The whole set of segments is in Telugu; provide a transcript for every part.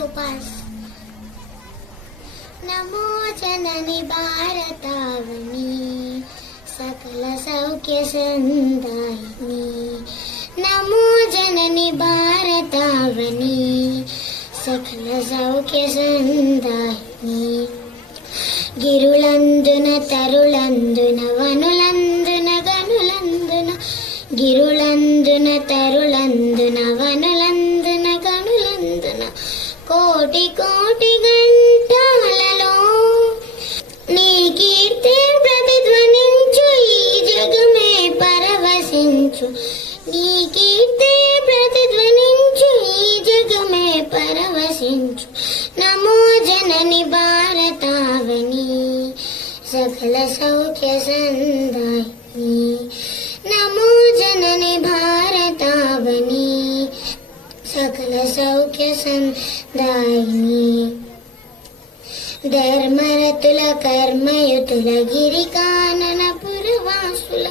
upas. नमो जननी भारतावनी सकल सौख्य संदायिनी. नमो जननी भारतावनी सकल सौख्य संदायिनी. గిరులందున తరులందున వనులందున గనులందున గిరులందున తరులందున వనులందున గనులందున కోటి కోటి గంటలలో నీ కీర్తి ప్రతిధ్వనించు ఈ జగమే పరవశించు. నీ కీర్తి ప్రతిధ్వనించు ఈ జగమే పరవశించు. నమో జనని భారతావని సకల సౌఖ్య సందాయిని. నమో జనని భారతావని సకల సౌఖ్య సందాయిని. ధర్మరతుల కర్మయుతుల గిరికానన పురవాసుల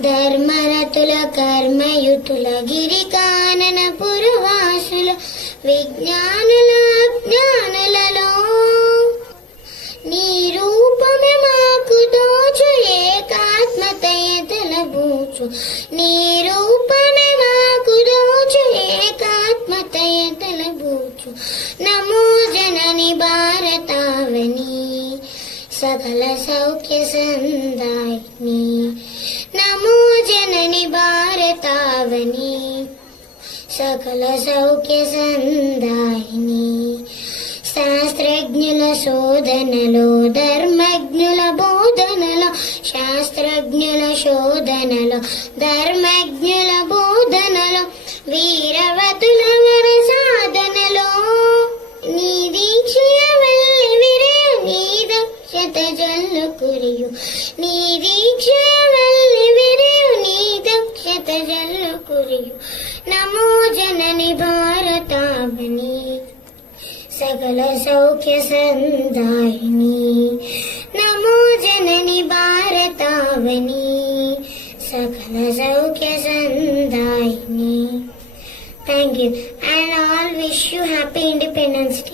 ధర్మరతుల కర్మయుతుల గిరికానన పురవాసుల విజ్ఞానుల అజ్ఞానులలో నీ రూపమే మాకు దోచు ఏకాత్మతయతల బూచు. నీ రూపమే మాకు దోచు ఏకాత్మతయతల బూచు. నమో జనని భారతావని సకల సౌఖ్య సందాయిని. నమో జనని భారతావని సకల సౌఖ్య సందాయిని. శాస్త్రజ్ఞుల శోధనలో ధర్మజ్ఞుల బోధనలో శాస్త్రజ్ఞుల శోధనలో ధర్మజ్ఞుల బోధనలో వీరవతుల వర సాధనలో నీ దీక్షయ వెళ్ళి విరయు నీ దక్షత జల్లు కురియు. నీ దీక్షయ వెళ్ళి విరయు నీ దక్షత జల్లు కురియు. నమో జనని భారతావని సకల సౌఖ్య సందాయిని. నమో జనని భారతావని సకల Soukhya సందాయిని. Thank you and all wish you happy Independence Day.